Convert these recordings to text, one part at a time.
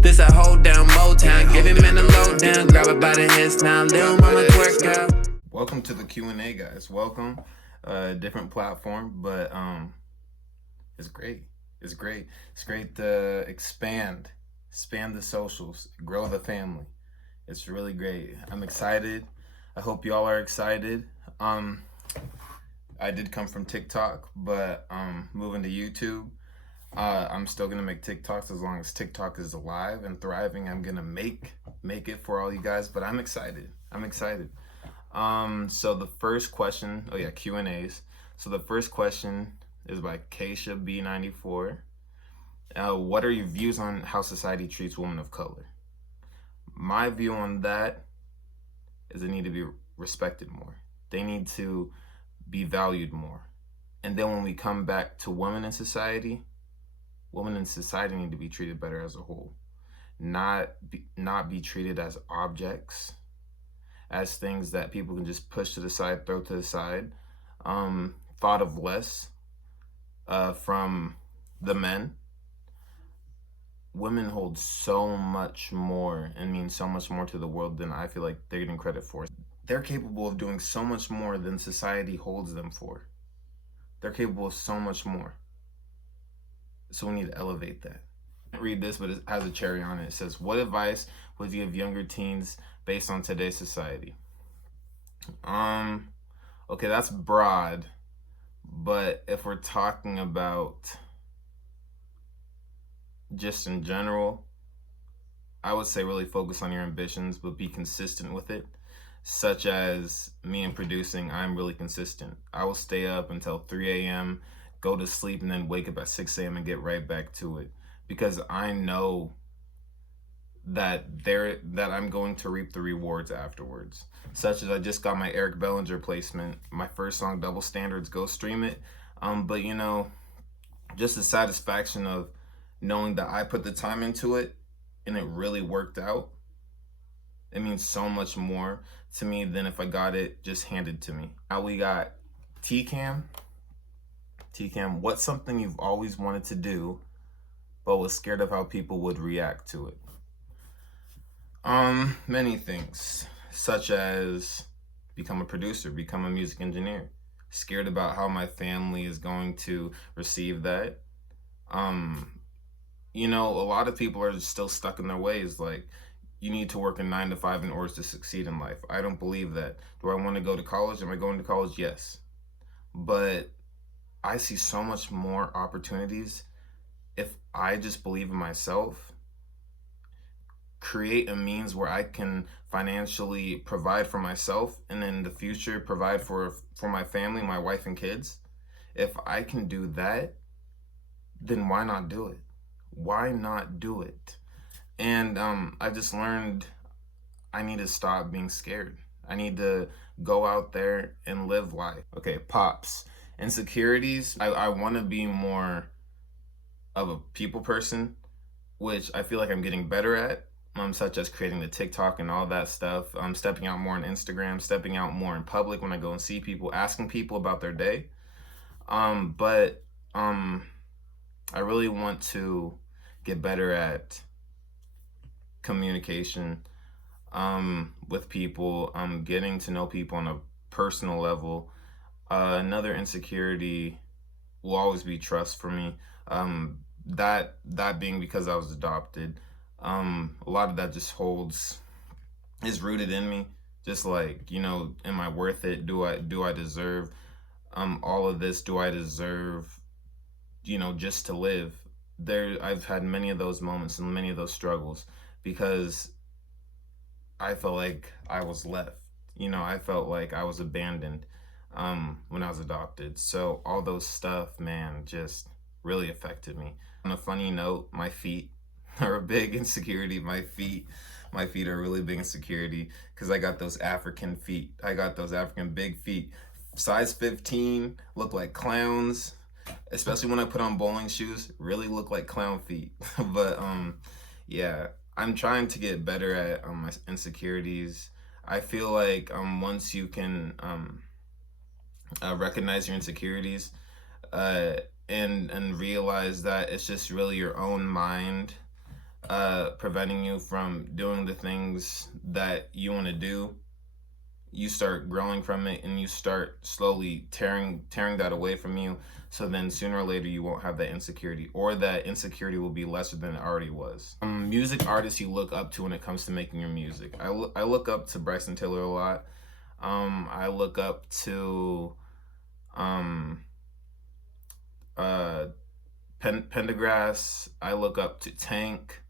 This a hold down Motown, give him in the lowdown, grab it by the hips now, little mama twerk out. Welcome to the Q&A, guys. Welcome. Different platform, but it's great. It's great. It's great to expand the socials, grow the family. It's really great. I'm excited. I hope y'all are excited. I did come from TikTok, but moving to YouTube. I'm still gonna make TikToks as long as TikTok is alive and thriving. I'm gonna make it for all you guys, but I'm excited. So the first question, Q&As. So the first question is by Keisha B94. What are your views on how society treats women of color? My view on that is they need to be respected more. They need to be valued more. And then when we come back to women in society need to be treated better as a whole. Not be treated as objects, as things that people can just push to the side, throw to the side. Thought of less from the men. Women hold so much more and mean so much more to the world than I feel like they're getting credit for. They're capable of doing so much more than society holds them for. They're capable of so much more. So we need to elevate that. I read this, but it has a cherry on it. It says, what advice would you give younger teens based on today's society? Okay, that's broad, but if we're talking about just in general, I would say really focus on your ambitions, but be consistent with it. Such as me in producing, I'm really consistent. I will stay up until 3 a.m., go to sleep, and then wake up at 6 a.m. and get right back to it. Because I know that I'm going to reap the rewards afterwards. Such as I just got my Eric Bellinger placement, my first song, Double Standards, go stream it. But just the satisfaction of knowing that I put the time into it and it really worked out, it means so much more to me than if I got it just handed to me. Now we got T-Cam. T-Cam, what's something you've always wanted to do but was scared of how people would react to it? Many things, such as become a producer, become a music engineer. Scared about how my family is going to receive that. A lot of people are still stuck in their ways. Like, you need to work a 9 to 5 in order to succeed in life. I don't believe that. Do I want to go to college? Am I going to college? Yes. But I see so much more opportunities if I just believe in myself, create a means where I can financially provide for myself, and in the future provide for my family, my wife and kids. If I can do that, then why not do it? Why not do it? And I just learned I need to stop being scared. I need to go out there and live life. Okay, Pops. Insecurities. I want to be more of a people person, which I feel like I'm getting better at, such as creating the TikTok and all that stuff. I'm stepping out more on Instagram, stepping out more in public when I go and see people, asking people about their day. But I really want to get better at communication with people, getting to know people on a personal level. Another insecurity will always be trust for me. That being because I was adopted. A lot of that just is rooted in me. Just like, am I worth it? Do I deserve all of this? Do I deserve, just to live? I've had many of those moments and many of those struggles because I felt like I was left. I felt like I was abandoned when I was adopted. So all those stuff, man, just really affected me. On a funny note, my feet are a big insecurity. My feet are really big insecurity because I got those African feet. I got those African big feet. Size 15, look like clowns. Especially when I put on bowling shoes, really look like clown feet. But yeah, I'm trying to get better at my insecurities. I feel like once you can recognize your insecurities and realize that it's just really your own mind preventing you from doing the things that you want to do, you start growing from it, and you start slowly tearing that away from you. So then sooner or later you won't have that insecurity, or that insecurity will be lesser than it already was. Music artists you look up to when it comes to making your music. I look up to Bryson Tiller a lot. I look up to um uh Pendergrass. I look up to Tank.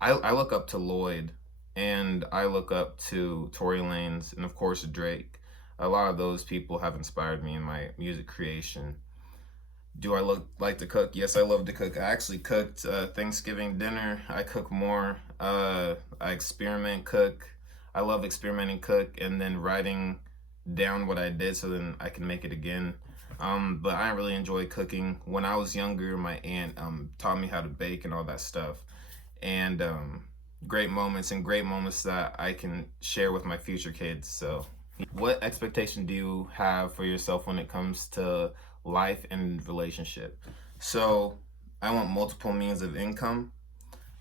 I look up to Lloyd, and I look up to Tory Lanez, and of course Drake. A lot of those people have inspired me in my music creation. Do I like to cook? Yes, I love to cook. I actually cooked Thanksgiving dinner. I cook more. I experiment cook. I love experimenting cook and then writing down what I did so then I can make it again. But I really enjoy cooking. When I was younger, my aunt taught me how to bake and all that stuff. And great moments that I can share with my future kids. So, what expectation do you have for yourself when it comes to life and relationship? So, I want multiple means of income.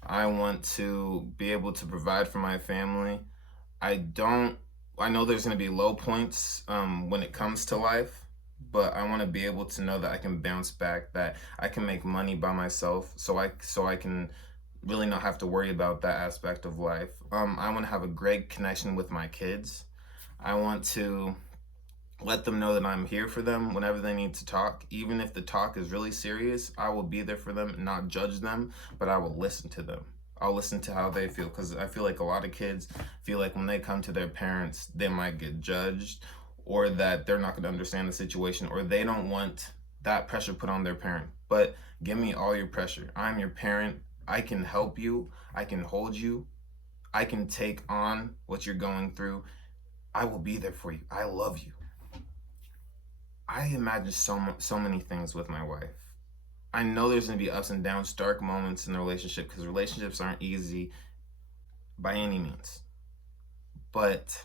I want to be able to provide for my family. I don't. I know there's going to be low points when it comes to life, but I want to be able to know that I can bounce back, that I can make money by myself, so I can really not have to worry about that aspect of life. I want to have a great connection with my kids. I want to let them know that I'm here for them whenever they need to talk. Even if the talk is really serious, I will be there for them, not judge them, but I will listen to them. I'll listen to how they feel, because I feel like a lot of kids feel like when they come to their parents, they might get judged, or that they're not going to understand the situation, or they don't want that pressure put on their parent. But give me all your pressure. I'm your parent. I can help you. I can hold you. I can take on what you're going through. I will be there for you. I love you. I imagine so many things with my wife. I know there's going to be ups and downs, dark moments in the relationship, because relationships aren't easy by any means. But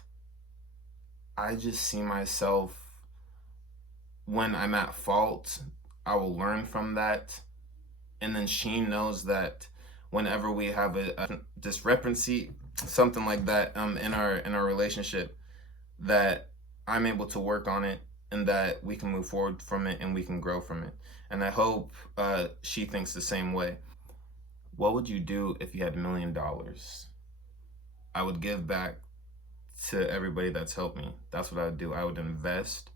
I just see myself, when I'm at fault, I will learn from that. And then she knows that whenever we have a discrepancy, something like that, in our relationship, that I'm able to work on it, and that we can move forward from it, and we can grow from it. And I hope she thinks the same way. What would you do if you had $1 million? I would give back to everybody that's helped me. That's what I would do. I would invest.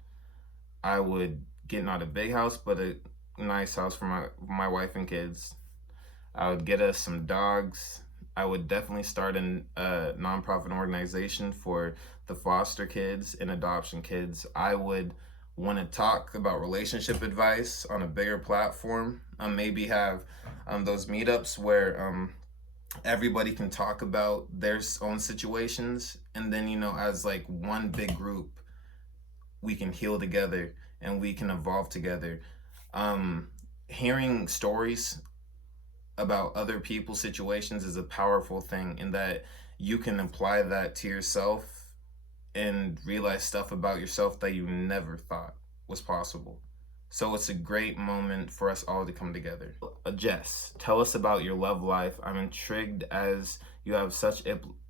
I would get not a big house, but a nice house for my wife and kids. I would get us some dogs. I would definitely start a nonprofit organization for the foster kids and adoption kids. I would want to talk about relationship advice on a bigger platform. Maybe have those meetups where everybody can talk about their own situations, and then as like one big group, we can heal together and we can evolve together. Hearing stories about other people's situations is a powerful thing, in that you can apply that to yourself and realize stuff about yourself that you never thought was possible. So it's a great moment for us all to come together. Jess, tell us about your love life. I'm intrigued, as you have such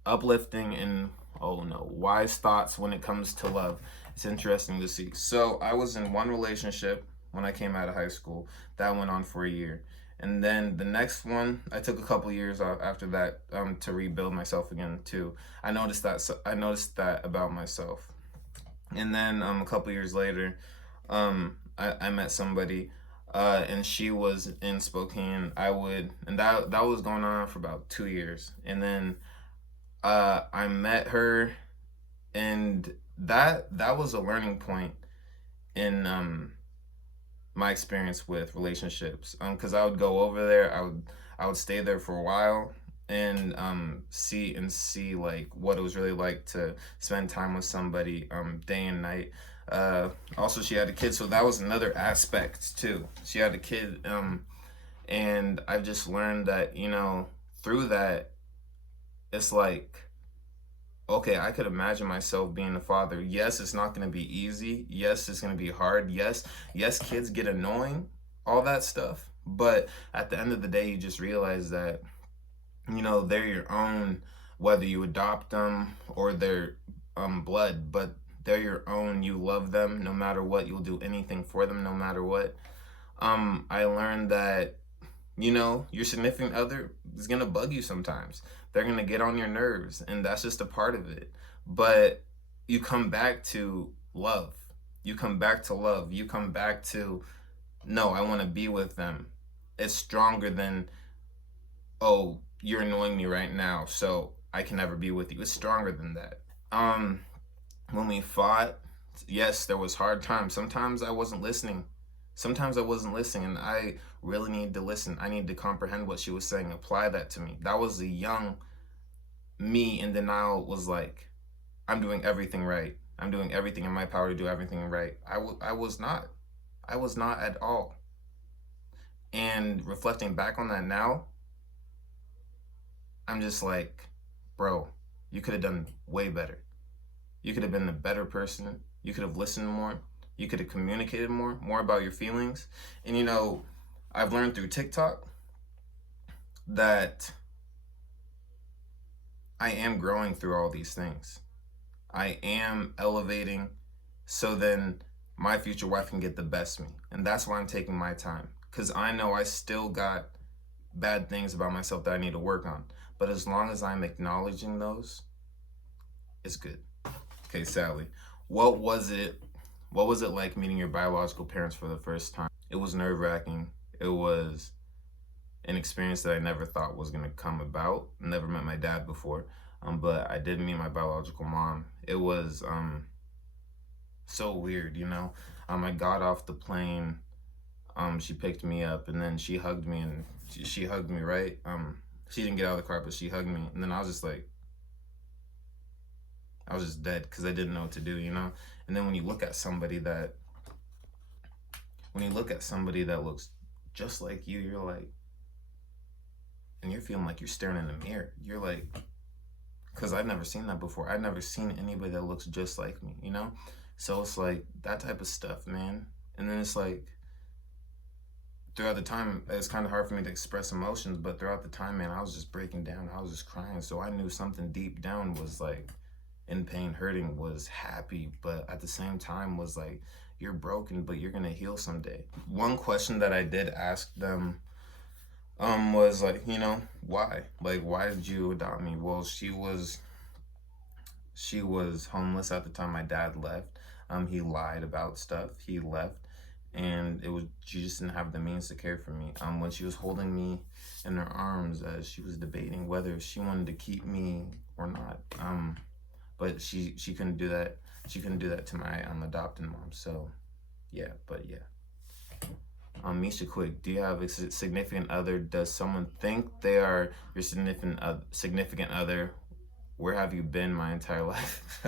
uplifting and wise thoughts when it comes to love. It's interesting to see. So I was in one relationship when I came out of high school. That went on for a year. And then the next one, I took a couple years off after that to rebuild myself again too. I noticed that about myself. And then a couple years later, I met somebody, and she was in Spokane. And that was going on for about 2 years. And then I met her, and that was a learning point in my experience with relationships, because I would go over there, I would stay there for a while, and see like what it was really like to spend time with somebody day and night. Also, she had a kid, so that was another aspect too. She had a kid, and I've just learned that through that, it's like, okay, I could imagine myself being a father. Yes, it's not going to be easy. Yes, it's going to be hard. Yes, kids get annoying, all that stuff. But at the end of the day, you just realize that they're your own, whether you adopt them or they're blood, but they're your own. You love them no matter what. You'll do anything for them no matter what. I learned that your significant other is gonna bug you sometimes. They're gonna get on your nerves, and that's just a part of it. But you come back to love. You come back to love. You come back to, no, I want to be with them. It's stronger than, oh, you're annoying me right now, so I can never be with you. It's stronger than that. When we fought, yes, there was hard times. Sometimes I wasn't listening. And I really needed to listen. I needed to comprehend what she was saying, apply that to me. That was a young me in denial, was like, I'm doing everything right. I'm doing everything in my power to do everything right. I was not. I was not at all. And reflecting back on that now, I'm just like, bro, you could have done way better. You could have been a better person. You could have listened more. You could have communicated more about your feelings. And I've learned through TikTok that I am growing through all these things. I am elevating, so then my future wife can get the best me. And that's why I'm taking my time. Because I know I still got bad things about myself that I need to work on. But as long as I'm acknowledging those, it's good. Okay, Sally, what was it like meeting your biological parents for the first time? It was nerve-wracking. It was an experience that I never thought was going to come about. Never met my dad before, but I did meet my biological mom. It was so weird, I got off the plane. She picked me up, and then she hugged me, and she hugged me, right? She didn't get out of the car, but she hugged me, and then I was just like, I was just dead because I didn't know what to do, And then when you look at somebody that looks just like you, you're like, and you're feeling like you're staring in the mirror. You're like, because I've never seen that before. I've never seen anybody that looks just like me, So it's like that type of stuff, man. And then it's like, throughout the time, it's kind of hard for me to express emotions, but throughout the time, man, I was just breaking down. I was just crying. So I knew something deep down was like in pain, hurting, was happy, but at the same time was like, you're broken, but you're gonna heal someday. One question that I did ask them was like, why? Like, why did you adopt me? Well, she was homeless at the time my dad left. He lied about stuff. He left, and she just didn't have the means to care for me. When she was holding me in her arms, she was debating whether she wanted to keep me or not. But she couldn't do that. She couldn't do that to my adopted mom. So, yeah. Misha, quick, do you have a significant other? Does someone think they are your significant other? Where have you been my entire life?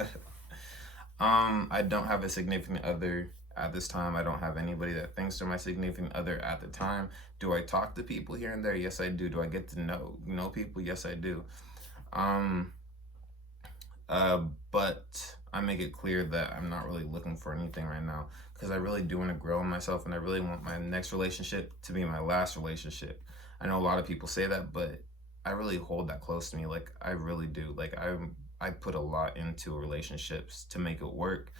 I don't have a significant other at this time. I don't have anybody that thinks they're my significant other at the time. Do I talk to people here and there? Yes, I do. Do I get to know people? Yes, I do. But I make it clear that I'm not really looking for anything right now, because I really do want to grow in myself, and I really want my next relationship to be my last relationship. I know a lot of people say that, but I really hold that close to me. Like, I really do. Like, I put a lot into relationships to make it work.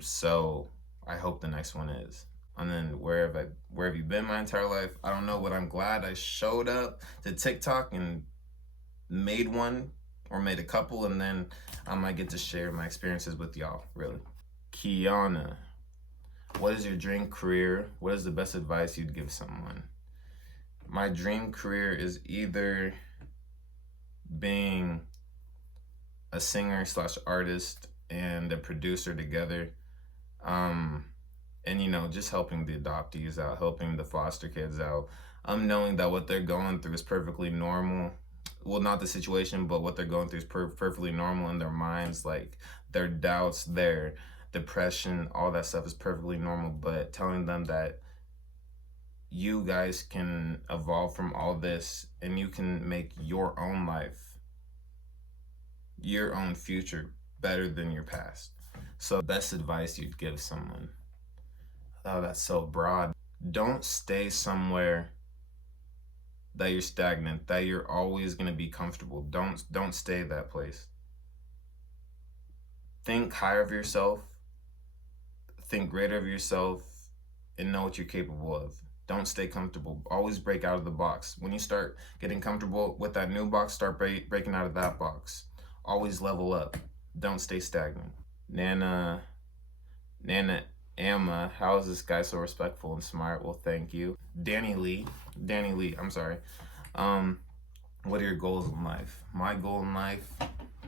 So I hope the next one is. And then where have you been my entire life? I don't know, but I'm glad I showed up to TikTok and made one, or made a couple, and then I might get to share my experiences with y'all, really. Kiana, what is your dream career? What is the best advice you'd give someone? My dream career is either being a singer / artist and a producer together, and just helping the adoptees out, helping the foster kids out, knowing that what they're going through is perfectly normal. Well, not the situation, but what they're going through is perfectly normal in their minds. Like, their doubts, their depression, all that stuff is perfectly normal. But telling them that you guys can evolve from all this, and you can make your own life, your own future better than your past. So, best advice you'd give someone. Oh, that's so broad. Don't stay somewhere that you're stagnant, that you're always going to be comfortable. Don't stay that place. Think higher of yourself, think greater of yourself, and know what you're capable of. Don't stay comfortable. Always break out of the box. When you start getting comfortable with that new box, start breaking out of that box. Always level up. Don't stay stagnant. Nana Amma, how is this guy so respectful and smart? Well, thank you. Danny Lee, I'm sorry. Um, what are your goals in life? My goal in life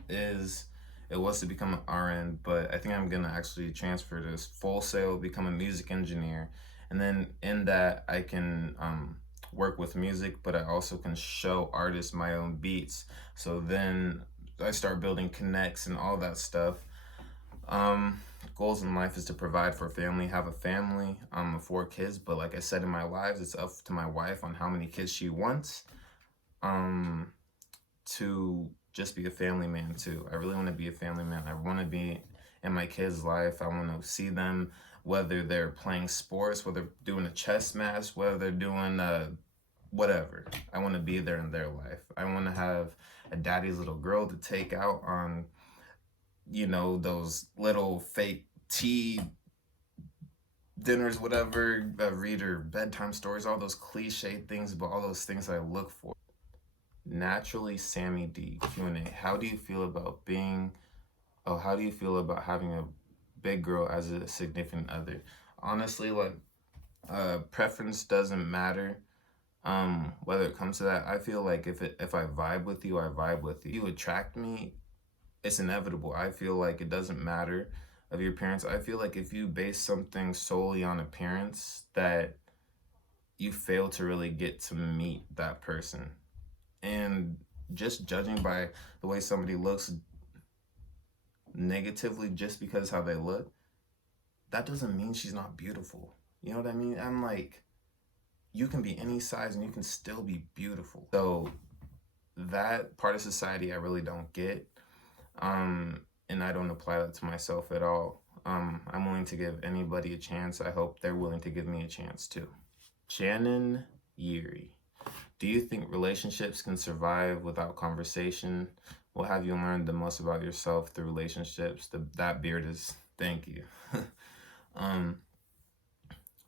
is it was to become an RN, but I think I'm gonna actually transfer this full sail, become a music engineer, and then in that I can work with music, but I also can show artists my own beats. So then I start building connects and all that stuff. Goals in life is to provide for a family, have a family, 4 kids, but like I said in my lives, it's up to my wife on how many kids she wants. To just be a family man too. I really want to be a family man. I want to be in my kids' life. I want to see them, whether they're playing sports, whether they're doing a chess match, whether they're doing whatever. I want to be there in their life. I want to have a daddy's little girl to take out on, those little fake tea dinners, whatever, read her bedtime stories, all those cliche things, but all those things I look for. Naturally, Sammy D, Q&A. How do you feel about having a big girl as a significant other? Honestly, preference doesn't matter. Whether it comes to that, I feel like if I vibe with you, I vibe with you. If you attract me, it's inevitable. I feel like it doesn't matter of your appearance. I feel like if you base something solely on appearance, that you fail to really get to meet that person. And just judging by the way somebody looks negatively just because how they look, that doesn't mean she's not beautiful. You know what I mean? I'm like, you can be any size and you can still be beautiful. So that part of society I really don't get. And I don't apply that to myself at all. I'm willing to give anybody a chance. I hope they're willing to give me a chance too. Shannon Yeary. Do you think relationships can survive without conversation? What have you learned the most about yourself through relationships? That beard is, thank you.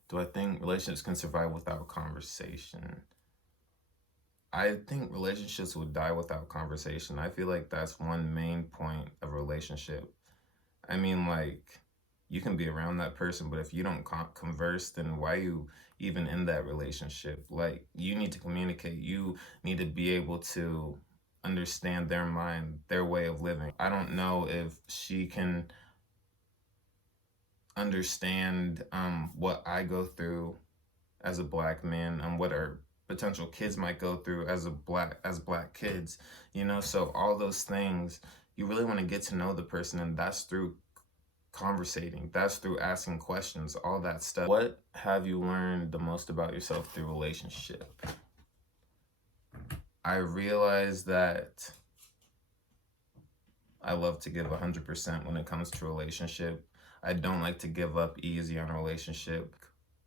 Do I think relationships can survive without conversation? I think relationships would die without conversation. I feel like that's one main point of a relationship. I mean, you can be around that person, but if you don't converse, then why are you even in that relationship? You need to communicate. You need to be able to understand their mind, their way of living. I don't know if she can understand what I go through as a black man, and what our potential kids might go through as black kids. So all those things, you really want to get to know the person, and that's through conversating, that's through asking questions, all that stuff. What have you learned the most about yourself through relationship? I realized that I love to give 100% when it comes to relationship. I don't like to give up easy on a relationship.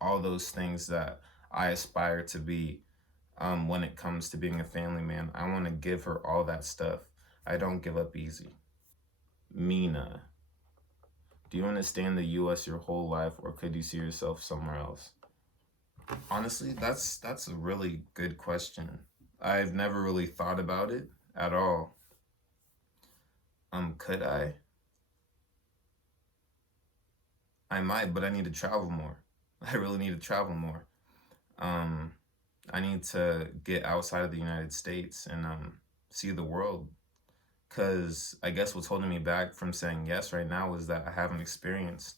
All those things that I aspire to be when it comes to being a family man, I want to give her all that stuff. I don't give up easy. Mina. Do you want to stay in the U.S. your whole life, or could you see yourself somewhere else? Honestly, that's a really good question. I've never really thought about it at all. Could I? I might, but I need to travel more. I really need to travel more. I need to get outside of the United States and see the world. Because I guess what's holding me back from saying yes right now is that I haven't experienced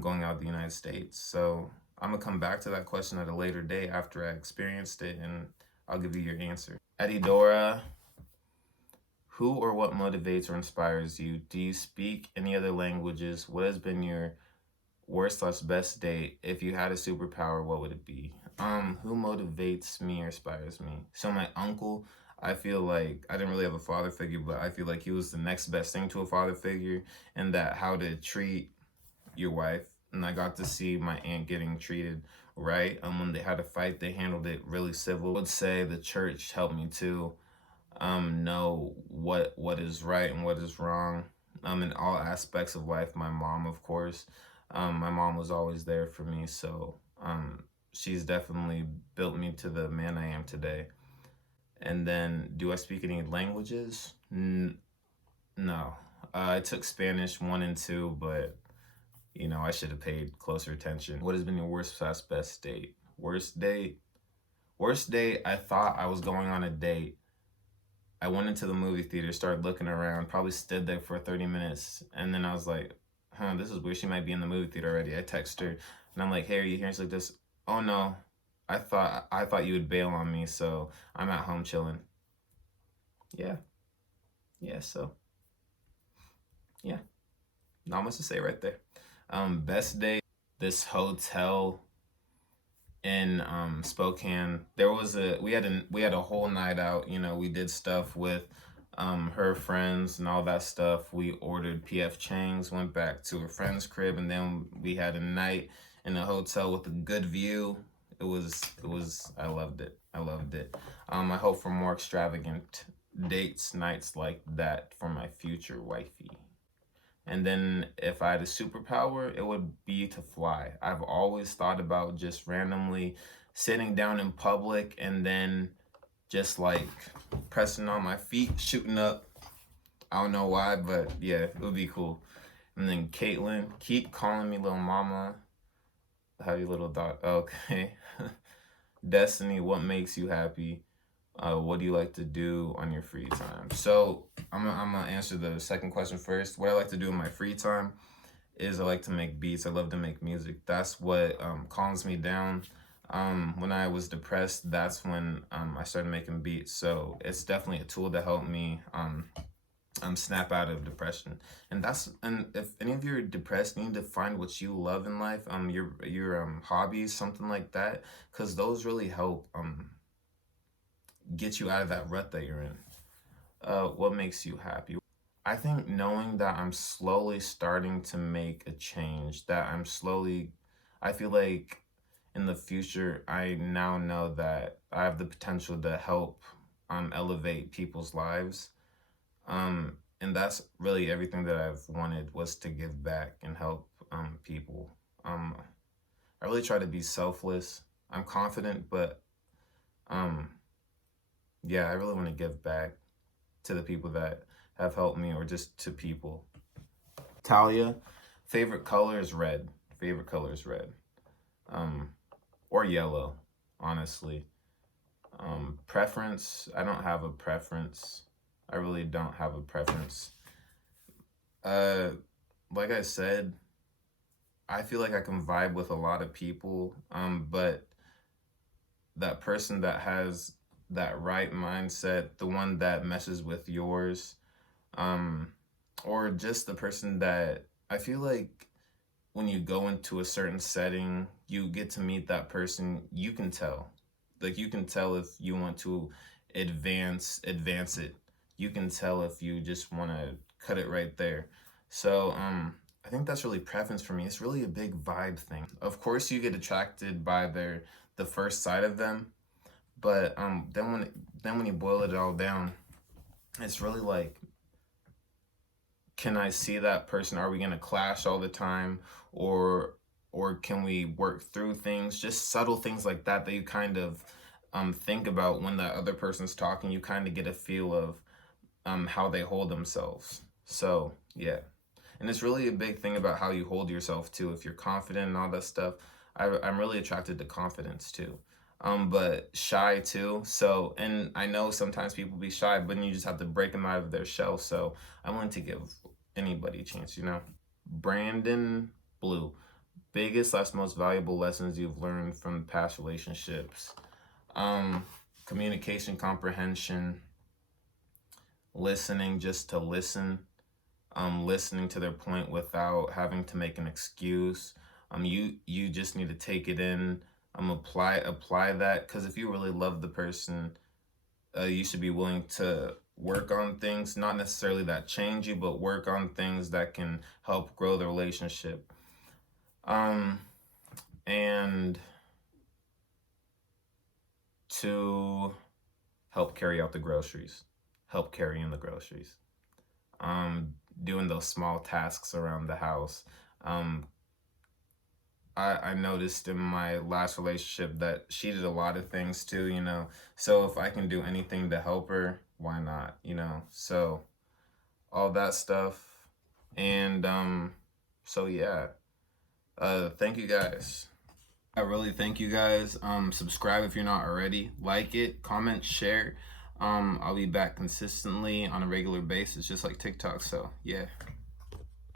going out of the United States. So I'm going to come back to that question at a later date after I experienced it, and I'll give you your answer. Eddie Dora, who or what motivates or inspires you? Do you speak any other languages? What has been your worst/best date? If you had a superpower, what would it be? Who motivates me or inspires me? So my uncle, I feel like I didn't really have a father figure, but I feel like he was the next best thing to a father figure, and that how to treat your wife. And I got to see my aunt getting treated right. When they had a fight, they handled it really civil. I would say the church helped me to know what is right and what is wrong in all aspects of life. My mom, of course, my mom was always there for me, so she's definitely built me to the man I am today. And then, do I speak any languages? No. I took Spanish 1 and 2, but I should have paid closer attention. What has been your worst/best date? Worst date? Worst date, I thought I was going on a date. I went into the movie theater, started looking around, probably stood there for 30 minutes, and then I was like, this is weird. She might be in the movie theater already. I text her, and I'm like, hey, are you here? She's like this. Oh no, I thought you would bail on me, so I'm at home chilling. Yeah, yeah. So yeah, not much to say right there. Best day, this hotel in Spokane. We had a whole night out. We did stuff with her friends and all that stuff. We ordered PF Chang's, went back to her friend's crib, and then we had a night in a hotel with a good view. It was I loved it. I loved it. I hope for more extravagant dates, nights like that for my future wifey. And then if I had a superpower, it would be to fly. I've always thought about just randomly sitting down in public and then just like pressing on my feet, shooting up. I don't know why, but yeah, it would be cool. And then Caitlin, keep calling me little mama. How you little dog? Okay. Destiny, what makes you happy? What do you like to do on your free time? So I'm gonna answer the second question first. What I like to do in my free time is I like to make beats. I love to make music. That's what calms me down. When I was depressed, that's when I started making beats. So it's definitely a tool to help me snap out of depression. And if any of you are depressed, you need to find what you love in life. Your hobbies, something like that, because those really help get you out of that rut that you're in. What makes you happy? I think knowing that I'm slowly starting to make a change, I feel like in the future, I now know that I have the potential to help elevate people's lives. And that's really everything that I've wanted, was to give back and help people. I really try to be selfless. I'm confident, but yeah, I really want to give back to the people that have helped me, or just to people. Talia, favorite color is red. Favorite color is red. Or yellow, honestly. Preference, I don't have a preference. I really don't have a preference. Uh, like I said, I feel like I can vibe with a lot of people, but that person that has that right mindset, the one that meshes with yours, um, or just the person that I feel like when you go into a certain setting, you get to meet that person, you can tell. Like you can tell if you want to advance it. You can tell if you just want to cut it right there. So I think that's really preference for me. It's really a big vibe thing. Of course, you get attracted by the first sight of them, but then when you boil it all down, it's really like, can I see that person? Are we gonna clash all the time, or can we work through things? Just subtle things like that you kind of think about when the other person's talking. You kind of get a feel of how they hold themselves. So yeah, and it's really a big thing about how you hold yourself too. If you're confident and all that stuff, I'm really attracted to confidence too. But shy too. So, and I know sometimes people be shy, but then you just have to break them out of their shell. So I'm willing to give anybody a chance. Brandon Blue, biggest/most valuable lessons you've learned from past relationships. Communication, comprehension, listening just to listen, listening to their point without having to make an excuse. You just need to take it in, apply that, because if you really love the person, you should be willing to work on things, not necessarily that change you, but work on things that can help grow the relationship. And to help carry out the groceries, help carry in the groceries, doing those small tasks around the house. I noticed in my last relationship that she did a lot of things too, you know. So if I can do anything to help her, why not, you know? So all that stuff. And so yeah. Thank you guys. I really thank you guys. Subscribe if you're not already. Like it, comment, share. I'll be back consistently on a regular basis, just like TikTok. So yeah.